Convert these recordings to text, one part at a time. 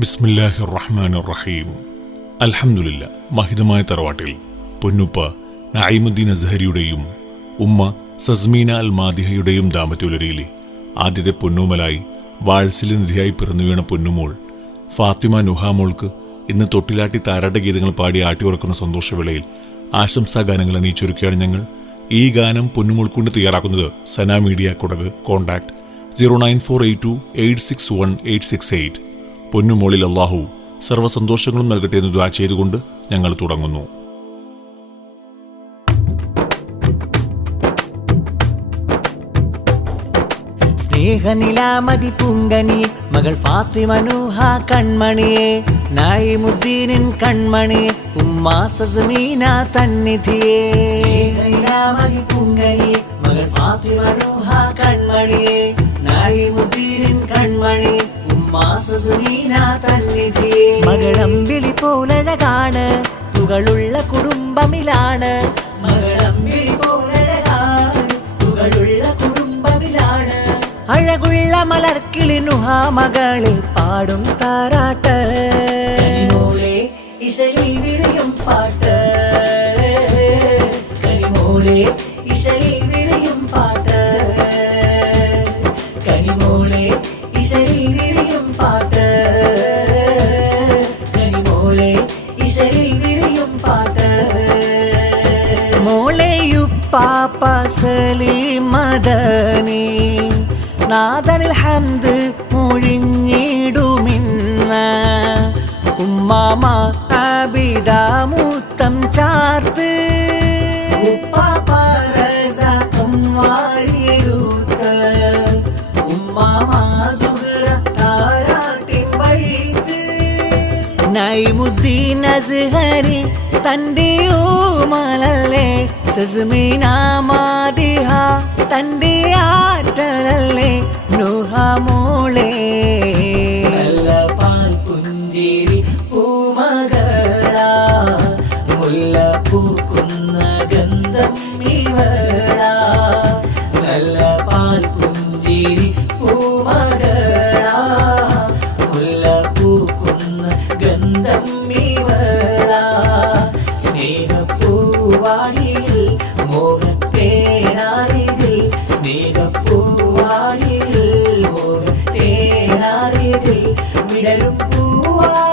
ബിസ്മില്ലാഹിർ റഹ്മാനിർ റഹീം. അൽഹംദുലില്ലാ. മഹിതമായ തറവാട്ടിൽ പൊന്നുപ്പ നഈമുദ്ദീൻ അസ്ഹരിയുടെയും ഉമ്മ സസ്മീന അൽ മാദിഹയുടെയും ദാമ്പത്യപുലരിയിലെ ആദ്യത്തെ പൊന്നൂമലായി വാത്സല്യനിധിയായി പിറന്നുവീണ പൊന്നുമോൾ ഫാത്തിമ നുഹാമോൾക്ക് ഇന്ന് തൊട്ടിലാട്ടി താരാട്ട ഗീതങ്ങൾ പാടി ആട്ടിയുറക്കുന്ന സന്തോഷവേളയിൽ ആശംസാഗാനങ്ങൾ അണിയിച്ചൊരുക്കുകയാണ് ഞങ്ങൾ. ഈ ഗാനം പൊന്നുമോൾക്കൊണ്ട് തയ്യാറാക്കുന്നത് സന മീഡിയ കൊടക്. കോൺടാക്ട് 09482861868. പൊന്നുമോളിൽ അല്ലാഹു സർവ്വസന്തോഷങ്ങളും നൽകട്ടെ എന്ന് ദുആ ചെയ്തുകൊണ്ട് ഞങ്ങൾ തുടങ്ങുന്നു. സ്നേഹനിലാമതി പൂങ്കനി മകൾ ഫാത്തിമ നൂഹ കൺമണിയെ, നഈമുദ്ദീനിൻ കൺമണിയെ, ഉമ്മ സസ്മീന തന്നിധിയെ. സ്നേഹനിലാമതി പൂങ്കനി മകൾ ഫാത്തിമ നൂഹ കൺമണിയെ, നഈമുദ്ദീനിൻ കൺമണിയെ, ഉമ്മ സസ്മീന തന്നിധിയെ. മകളമ്പിളി പോലഴകാണ്, തുകളുള്ള കുടുംബമിലാണ്. മകളമ്പിളി പോലഴകാണ്, തുകളുള്ള കുടുംബമിലാണ്. അഴകുള്ള മലർക്കിളി നുഹ മകളിൽ പാടും താരാട്ട്, കനിമോളെ ഇശലിൽ വിരിയും പാട്ട്. കനിമോളെ ഇശലിൽ വിരിയും പാട്ട്. കനിമോളെ ഇശലിൽ വിരിയും പാട്ട്. കനിമോളെ ഇശലിൽ വിരിയും പാട്ട്. മോളെയുപ്പാപ്പ സലീം മദനി നാദനിൽ ഹംദ് മൊഴിഞ്ഞിടുമിന്ന്. ഉമ്മാമ ആബിദ മുത്തം ചാർത്ത്, ഉപ്പാപ്പ റസാഖും വാരിയെടുത്ത്. ഉമ്മാമ സുഹ്റ താരാട്ടിൻ വൈത്ത്. നഈമുദ്ദീൻ അസ്ഹരി തന്റെ ഓമലല്ലേ, സസ്മീന മാദിഹ തന്റെ ആറ്റലല്ലേ. നൂഹ മോളെ നല്ല പാൽ പുഞ്ചിരി പൂമകളാ, മുല്ല പൂക്കുന്ന ഗന്ധം ഇവളാ. നല്ല പാൽ പുഞ്ചിരി പൂമകളാ, മുല്ല പൂക്കുന്ന ഗന്ധം ഇവളാ. സ്നേഹപ്പൂവാടിയിൽ മോഹത്തേനാരിതിൽ, സ്നേഹപ്പൂവാടിയിൽ മോഹത്തേനാരിതിൽ വിടരും പൂവായി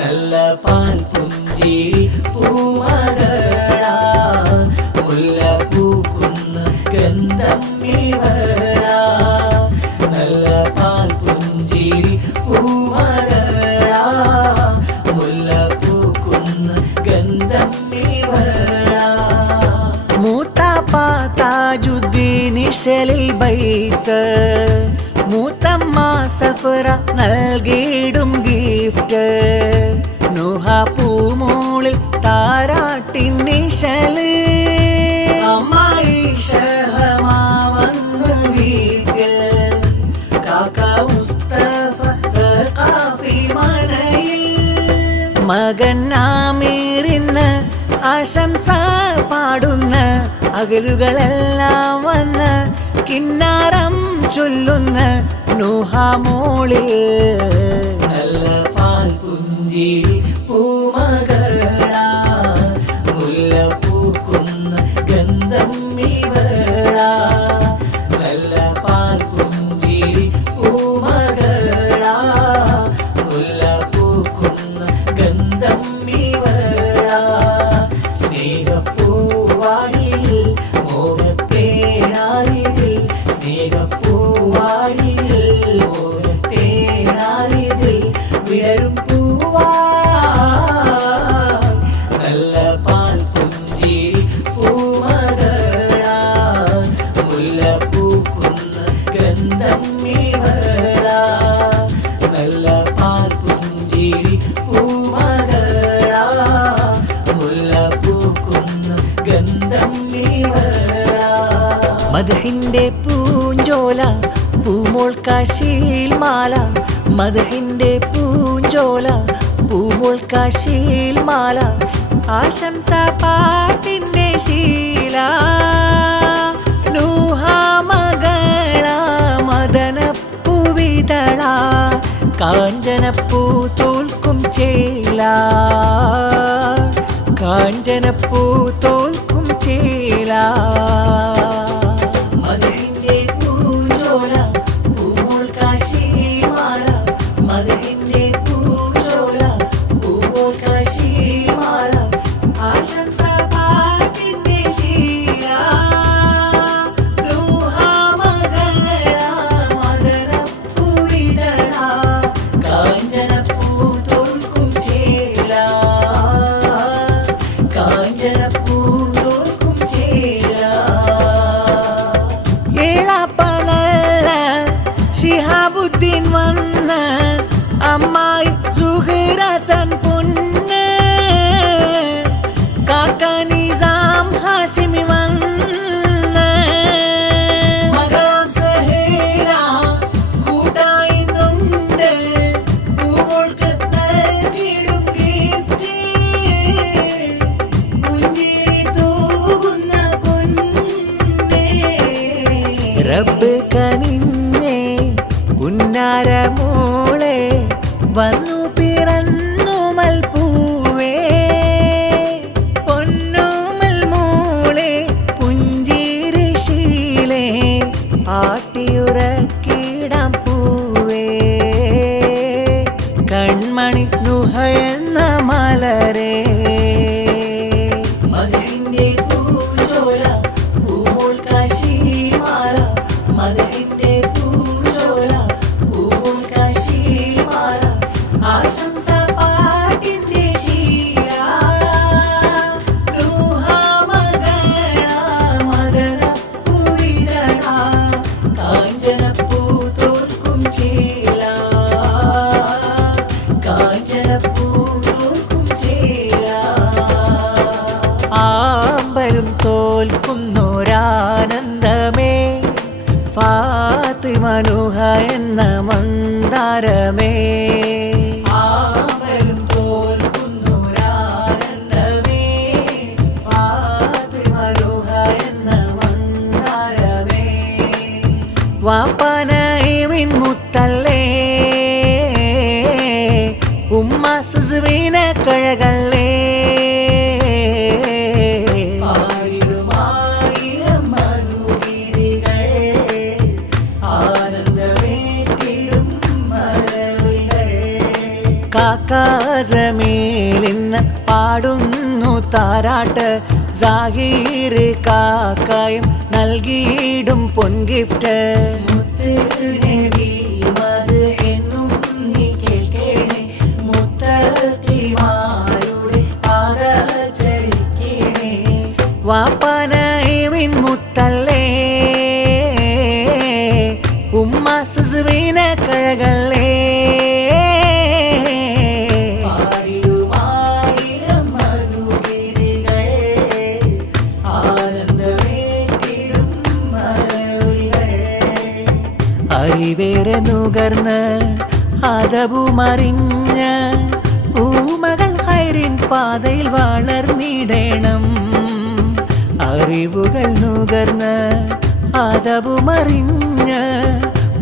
നല്ല പാൽ പുഞ്ചിരി പൂമകളാ, മുല്ല പൂക്കുന്ന ഗന്ധം ഇവളാ. നല്ല പാൽ പുഞ്ചിരി പൂമകളാ, മുല്ല പൂക്കുന്ന ഗന്ധം ഇവളാ. മൂത്താപ്പ താജുദ്ദീൻ ഇശലിൽ ബൈത്ത്, മൂത്തമ്മ സഫറ നൽകിയിടും ഗിഫ്റ്റ്. നൂഹ പൂമോളിൽ താരാട്ടിൻ ഇശല്, അമ്മായി ഷഹമാ വന്ന് വീട്ടിൽ. കാക്ക മുസ്തഫ സഖാഫി മനയിൽ, മകൻ ആമീറിന്ന് ആശംസ പാടുന്ന. അകലുകളെല്ലാം വന്ന് കിന്നാരം ചൊല്ലുന്ന. നൂഹ മോളിൽ നല്ല പാൽ പുഞ്ചിരി പൂമകളാ, മുല്ല പൂക്കുന്ന ഗന്ധം ഇവളാ. നല്ല പാൽ പുഞ്ചിരി പൂമകളാ, മുല്ല പൂക്കുന്ന ഗന്ധം ഇവളാ. സ്നേഹപ്പൂവാടിയിൽ മോഹത്തേനാരിതിൽ, സ്നേഹപ്പൂവാടിയിൽ മോഹത്തേനാരിതിൽ വിടരും പൂവായി നല്ല പാൽ പുഞ്ചിരി പൂമകളാ, മുല്ല പൂക്കുന്ന ഗന്ധം ഇവളാ. നല്ല പാൽ പുഞ്ചിരി പൂമകളാ, മുല്ല പൂക്കുന്ന ഗന്ധം ഇവളാ. മദ്ഹിന്റെ പൂഞ്ചോല പൂമോൾ കാശിയിൽ മാല, മദ്ഹിന്റെ പൂഞ്ചോല പൂമോൾ കാശിയിൽ മാല. ആശംസ പാട്ടിന്റെ ശീല, നൂഹ മകള മദന പൂവിതള. കാഞ്ചനപ്പൂ തോൽക്കും ചേല, കാഞ്ചനപ്പൂ തോൽക്കും ചേല. മധുരിന്റെ പൂഞ്ചോല പൂമോൾ കാശിമാല, മധുരിന്റെ പൂഞ്ചോല പൂമോൾ കാശിമാല. ആശംസ പാട്ടിന്റെ ശീല, ൂഹാമകള മദനപ്പൂവിടണ. കാഞ്ചനപ്പൂ തോൽക്കും ചേല, കാഞ്ചനപ്പൂ തോൽക്കും ചേല. ഏളാപ്പനല്ല ശിഹാബുദ്ദീൻ വന്ന അമ്മായി സുഹറ തൻ പൊന്ന്, കാക്ക നിസാം ഹാഷിമി വന്ന മകളാം സഹേല കൂട്ടായിന്നുണ്ട്. പൂവോൾക്ക് നൽകിടും ഗിഫ്റ്റ്, പുഞ്ചിരി തൂകുന്ന പൊന്നേ. റബ്ബ് കനിഞ്ഞേ പുന്നാര മോളെ, വന്നു പിറന്നു മൽപ്പൂവേ. പൊന്നോമൽ മോളെ പുഞ്ചിരിശീലേ, ആട്ടിയുറക്കിടാം പൂവേ. കൺമണി നുഹ എന്ന മലരേ, മധുരിന്റെ പൂഞ്ചോല പൂമോൾ കാശിമാല, മധുരിന്റെ പൂഞ്ചോല പൂമോൾ കാശിമാല. ആശംസ പാട്ടിന്റെ ശീല, ൂഹാമകള മദനപ്പൂവിടണ. കാഞ്ചനപ്പൂ തോൽക്കും ചേല, കാഞ്ചനപ്പൂ തോൽക്കും ചേല. ആമ്പലും തോൽക്കുന്നൊരാനന്ദമേ, ഫാത്തിമ നുഹ എന്ന മന്ദാരമേ. ആമ്പലും തോൽക്കുന്നൊരാനന്ദമേ, ഫാത്തിമ നുഹ എന്ന മന്ദാരമേ. വാപ്പനയിമിൻ മുത്തല്ലേ, ഉമ്മ സുസുവിന കഴകല്ലേ. ആയിരം മധുഗിരികൾ ആനന്ദമേറ്റിടും മലവികൾ. കാക്കാസമേലിന്ന് പാടുന്നു താരാട്ട്, സാഹിർ കാക്കായും നൽകിയിടും പൊൻഗിഫ്റ്റ്. മുത്ത് നബി മദ് എന്നും നീ കേൾക്കേണേ, മുത്തഖിമാരുടെ പാദചരിക്കേണേ. വാപ്പനയിമിൻ മുത്തല്ലേ, ഉമ്മ സുസുവിന കഴകല്ലേ. ആയിരം മധുഗിരികൾ ആനന്ദമേറ്റിടും മലവികൾ. അറിവേറെ നുകർന്ന് അതവുമറിഞ്ഞ് പൂമകൾ ഹൈറിൻ പാതയിൽ വളർന്നിടണം. അറിവുകൾ നുകർന്ന് അതവുമറിഞ്ഞ്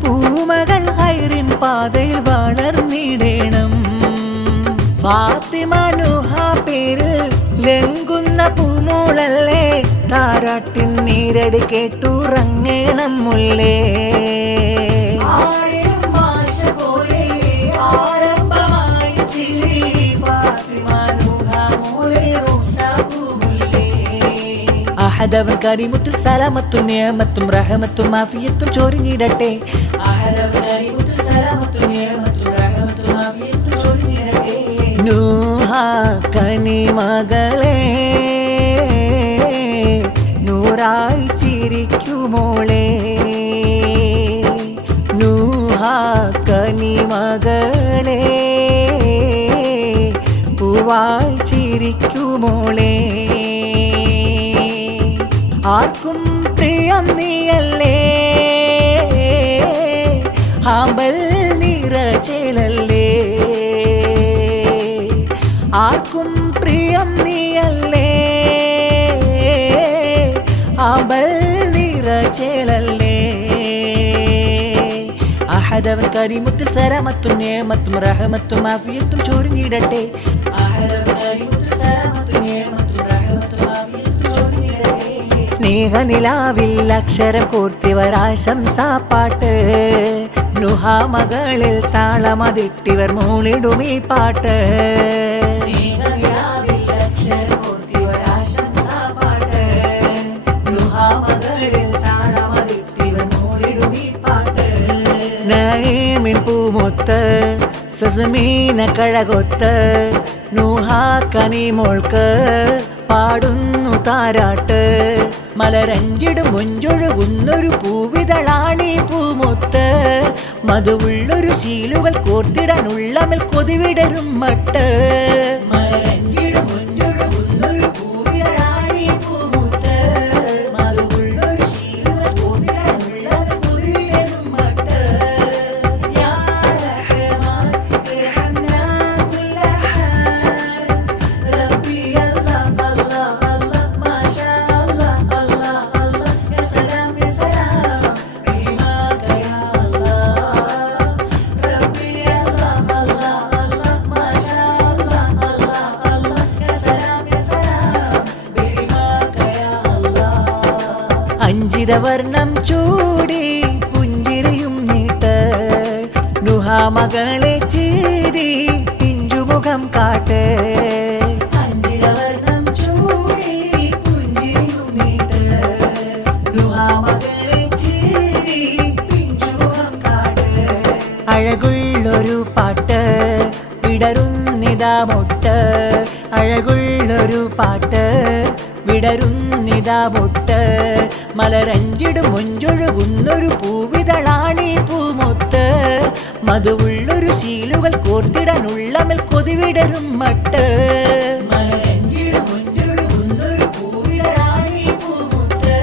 പൂമകൾ ഹൈറിൻ പാതയിൽ വളർന്നിടണം. ഫാത്തിമ നുഹ പേരിൽ ലംഘുന്ന പൂമോളല്ലേ, താരാട്ടിൻ നീരടി കേട്ടുറങ്ങണം മുല്ലേ. ആയിരം ആശ പോലെ ആരംഭമായി ചിലി, ഫാത്തിമ നുഹ മോളെ റോസാപ്പൂമുല്ലേ. അഹദവൻ കരിമുത്തിൽ സലാമത്തും നിയമത്തും റഹമത്തും മാഫിയത്തും ചൊരിഞ്ഞിടട്ടെ. അഹദവൻ കരിമുത്തിൽ സലാമത്തും നിയമത്തും റഹമത്തും മാഫിയത്തും ചൊരിഞ്ഞിടട്ടെ. നൂഹ കനിമകളെ നൂറായി ചിരിക്കുമോളെ, നൂഹ കനിമകളെ പൂവായി ചിരിക്കുമോളെ. ആർക്കും പ്രിയം നീയല്ലേ, ആമ്പൽ നിറചേലല്ലേ. ആർക്കും പ്രിയം നീയല്ലേ, ആമ്പൽ നിറചേലല്ലേ. അഹദവൻ കരിമുത്തിൽ സലാമത്തും നേമത്തും റഹമത്തും ആഫിയത്തും ചൊരിഞ്ഞിടട്ടെ. അഹദവൻ കരിമുത്തിൽ സലാമത്തും നേമത്തും റഹമത്തും ആഫിയത്തും ചൊരിഞ്ഞിടട്ടെ. സ്നേഹനിലാവിൽ അക്ഷരം കോർത്തിവർ ആശംസാപ്പാട്ട്, നുഹാ മകളിൽ താളമതിട്ടിവർ മൂളിടും ഈ പാട്ട്. സ്നേഹനിലാവിൽ അക്ഷരം കോർത്തിവർ ആശംസാപ്പാട്ട്, നുഹാ മകളിൽ താളമതിട്ടിവർ മൂളിടും ഈ പാട്ട്. നഈമിൻ പൂമുത്ത് സസ്മീന കഴകൊത്ത് നുഹാ കനിമോൾക്ക് പാടുന്നു താരാട്ട്. മലരഞ്ചിടും മുഞ്ചൊഴുകുന്നൊരു പൂവിതളാണീ പൂമുത്ത്, മധുവുള്ളൊരു ശീലുകൾ കോർത്തിടാനുള്ളമൽ കൊതിവിടരും മട്ട്. മലരഞ്ചിടും മുഞ്ചൊഴുകുന്നൊരു പൂവിതളാണീ പൂമുത്ത്, മധുവുള്ളൊരു ശീലുകൾ കോർത്തിടാനുള്ളമൽ കൊതിവിടരും മട്ട്. യാ റഹ്മാൻ ഇർഹംനാ കുല്ല ഹാൽ, റബ്ബി അല്ലാഹ് അല്ലാഹ് അല്ലാഹ് മാഷാ അല്ലാഹ് അല്ലാഹ് അല്ലാഹ്. യാ സലാം യാ സലാം ബിഹിമാക യാ അല്ലാഹ്, റബ്ബി അല്ലാഹ് അല്ലാഹ് അല്ലാഹ് മാഷാ അല്ലാഹ് അല്ലാഹ് അല്ലാഹ്. യാ സലാം യാ സലാം ബിഹിമാക യാ അല്ലാഹ്. അഞ്ചിതവർണം ചൂടി പുഞ്ചിരിയും നീട്ട്, നുഹാ മകളെ ചീതി പിഞ്ചുമുഖം കാട്ട്. അഞ്ചിതവർണം ചൂടി പുഞ്ചിരിയും നീട്ട്, നുഹാ മകളെ ചീതി പിഞ്ചുമുഖം കാട്ട്. അഴകുള്ളൊരു പാട്ട് വിടരുന്നിതാ മൊട്ട്, അഴകുള്ളൊരു പാട്ട് വിടരുന്നിതാ മൊട്ട്. മലരഞ്ചിടും മുഞ്ചൊഴുകുന്നൊരു പൂവിതളാണീ പൂമുത്ത്, മധുവുള്ളൊരു ശീലുകൾ കോർത്തിടാനുള്ളമൽ കൊതിവിടരും മട്ട്. മലരഞ്ചിടും മുഞ്ചൊഴുകുന്നൊരു പൂവിതളാണീ പൂമുത്ത്,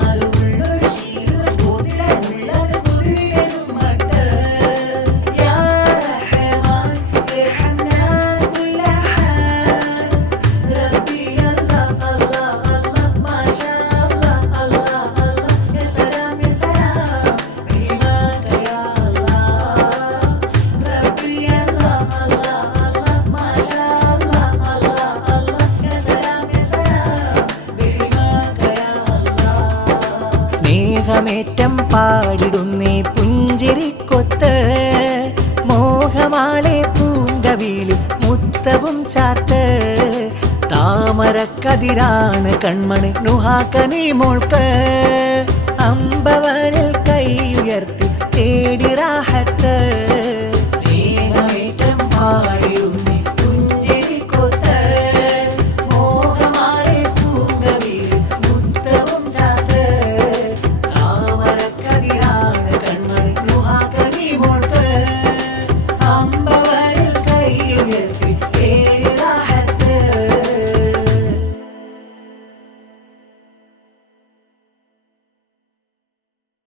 മധുവുള്ളൊരു ശീലുകൾ കോർത്തിടാനുള്ളമൽ കൊതിവിടരും മട്ട്. യാ റഹ്മാൻ ഇർഹംനാ കുല്ല ഹാൽ, റബ്ബി അല്ലാഹ് അല്ലാഹ് അല്ലാഹ് മാഷാ അല്ലാഹ് അല്ലാഹ് അല്ലാഹ്. യാ സലാം യാ സലാം ബിഹിമാക യാ അല്ലാഹ്, റബ്ബി അല്ലാഹ് അല്ലാഹ് അല്ലാഹ് മാഷാ അല്ലാഹ് അല്ലാഹ് അല്ലാഹ്. യാ സലാം യാ സലാം ബിഹിമാക യാ അല്ലാഹ്. സ്നേഹമേറ്റം പാടിടുന്നേ പുഞ്ചിരിക്കൊത്ത്, മോഹമാളെ പൂങ്കവിളിൽ മുത്തവും ചാർത്ത്. താമരക്കതിരാണ് കൺമണി നുഹാ കനിമോൾക്ക്, അമ്പവനിൽ കൈ ഉയർത്തി